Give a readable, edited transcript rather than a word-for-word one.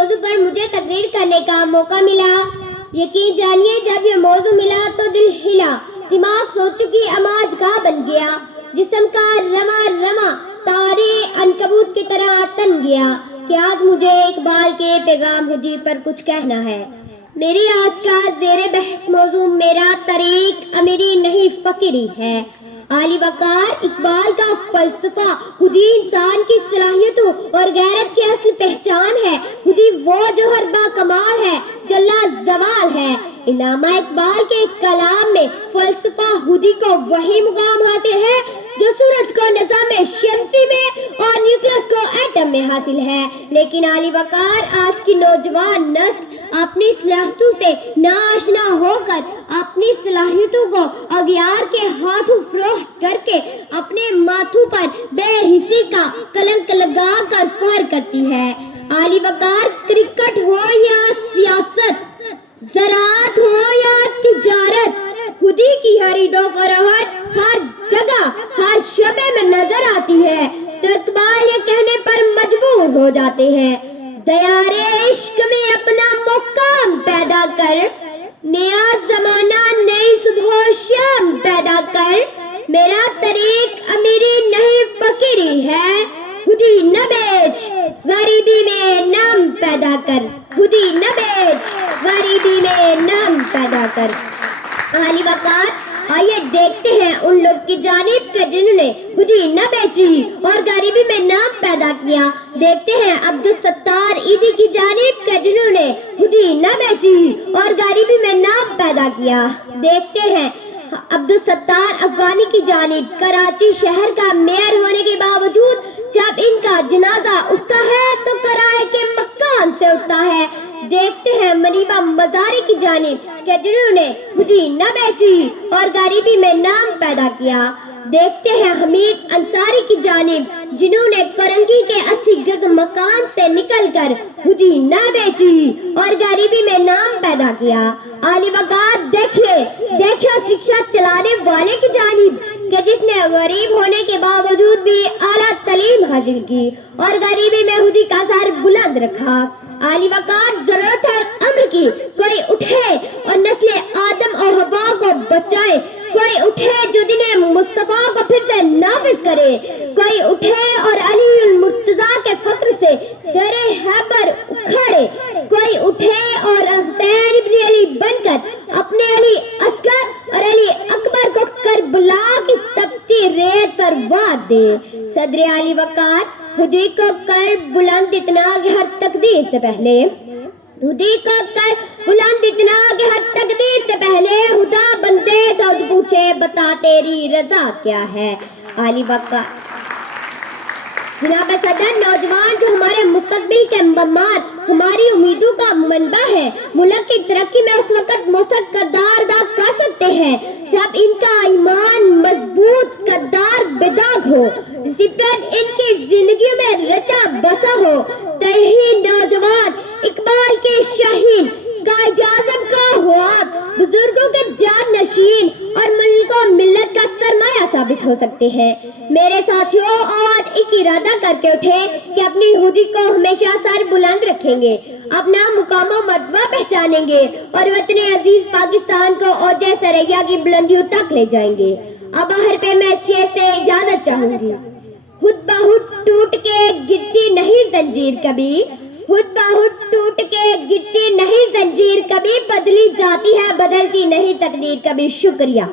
موضوع پر مجھے تقریر کرنے کا موقع ملا۔ یقین جانیے جب یہ موضوع ملا تو دل ہلا، دماغ سوچ چکی آماج گاہ بن گیا، جسم کا رواں رواں تارے عنکبوت کی طرح تن گیا کہ آج مجھے اقبال کے پیغام ہدی پر کچھ کہنا ہے۔ میری آج کا زیر بحث موضوع میرا طریق امیری نہیں فقیری ہے۔ عالی وقار اقبال کا فلسفہ خودی انسان کی صلاحیتوں اور غیرت کی اصل پہچان ہے، خودی وہ جوہر با کمال ہے جو لا زوال ہے۔ علامہ اقبال کے کلام میں فلسفہ خودی کو وہی مقام حاصل ہے جو سورج کو نظام شمسی میں اور نیوکلس کو ایٹم میں حاصل ہے، لیکن عالی وقار آج کی نوجوان نسل اپنی صلاحیتوں سے ناآشنا ہو کر اپنی صلاحیتوں کو اغیار کے ہاتھوں فروخت کر کے اپنے ماتھوں پر بے حسی کا کلنک لگا کر فخر کرتی ہے۔ عالی وقار کرکٹ ہو یا سیاست، زراعت ہو یا تجارت، خودی کی ہر عید و فروخت ہر جگہ ہر شعبے میں نظر آتی ہے تو اقبال یہ کہنے پر مجبور ہو جاتے ہیں، دیار عشق میں اپنا مقام پیدا کر، نیا زمانہ نئی صبح و شام پیدا کر، میرا طریق امیری نہیں فقیری ہے، خودی نہ بیچ غریبی میں نام پیدا کر، خودی نہ بیچ غریبی میں نام پیدا کر۔ عالی وقار آئیے دیکھتے ہیں ان لوگ کی جانب کہ جنہوں نے خودی نہ بیچی اور غریبی میں نام پیدا کیا۔ دیکھتے ہیں عبدالستار عیدی کی جانب کہ جنہوں نے خودی نہ بیچی اور غریبی میں نام پیدا کیا۔ دیکھتے ہیں عبدالستار افغانی کی جانب، کراچی شہر کا میئر ہونے کے باوجود جب ان کا جنازہ اٹھتا ہے تو کرائے کے مکان سے اٹھتا ہے۔ دیکھتے ہیں منیبہ مزاری کی جانب کہ جنہوں نے خودی نہ بیچی اور غریبی میں نام پیدا کیا۔ دیکھتے ہیں حمید انصاری کی جانب جنہوں نے کرنگی کے 80 گز مکان سے نکل کر خودی نہ بیچی اور غریبی میں نام پیدا کیا۔ عالی وقار دیکھیے اس رکشہ چلانے والے کی جانب کہ جس نے غریب ہونے کے باوجود بھی اعلیٰ تعلیم حاصل کی اور غریبی میں خودی کا سر بلند رکھا۔ عالی وقار ضرورت ہے امر کی، کوئی اٹھے اور نسل آدم اور حوا کو بچائے، کوئی اٹھے جو دین مصطفیٰ کو پھر سے نافذ کرے، کوئی اٹھے اور علی المرتضیٰ کے فخر سے درے حیبر اکھاڑے، کوئی اٹھے اور حسین ابن علی بن کر اپنے علی اصغر اور علی اکبر کو کربلا کی تپتی ریت پر وار دے۔ صدر عالی وقار خودی کو کر بلند اتنا کہ ہر تقدیر سے پہلے، خودی کو کر بلند اتنا کہ ہر تقدیر سے پہلے خدا بندے سود پوچھے بتا تیری رضا کیا ہے۔ عالی وقار جناب صدر، نوجوان جو ہمارے مستقبل کے معمار، ہماری امیدوں کا منبع ہے، ملک کی ترقی میں اس وقت مؤثر کردار ادا کر سکتے ہیں جب ان کا ایمان مضبوط، کردار بیداغ ہو، ڈسپلن ان کی زندگیوں میں رچا بسا ہو۔ تیہی نوجوان اقبال کے شاہین، قائد اعظم کا خواب، بزرگوں کے جان نشین اور ملک و ملت کا سرمایہ ثابت ہو سکتے ہیں۔ میرے ساتھیوں، آج ایک ارادہ کر کے اٹھے کہ اپنی خودی کو ہمیشہ سر بلند رکھیں گے، اپنا مقام و مرتبہ پہچانیں گے اور وطن عزیز پاکستان کو اوج ثریا کی بلندیوں تک لے جائیں گے۔ اب آخر پہ میں اس چیز سے اجازت چاہوں گی۔ خود بخود ٹوٹ کے گرتی نہیں زنجیر کبھی، خود بخود ٹوٹ کے گرتی نہیں زنجیر کبھی، بدلی جاتی ہے بدلتی نہیں تقدیر کبھی۔ شکریہ۔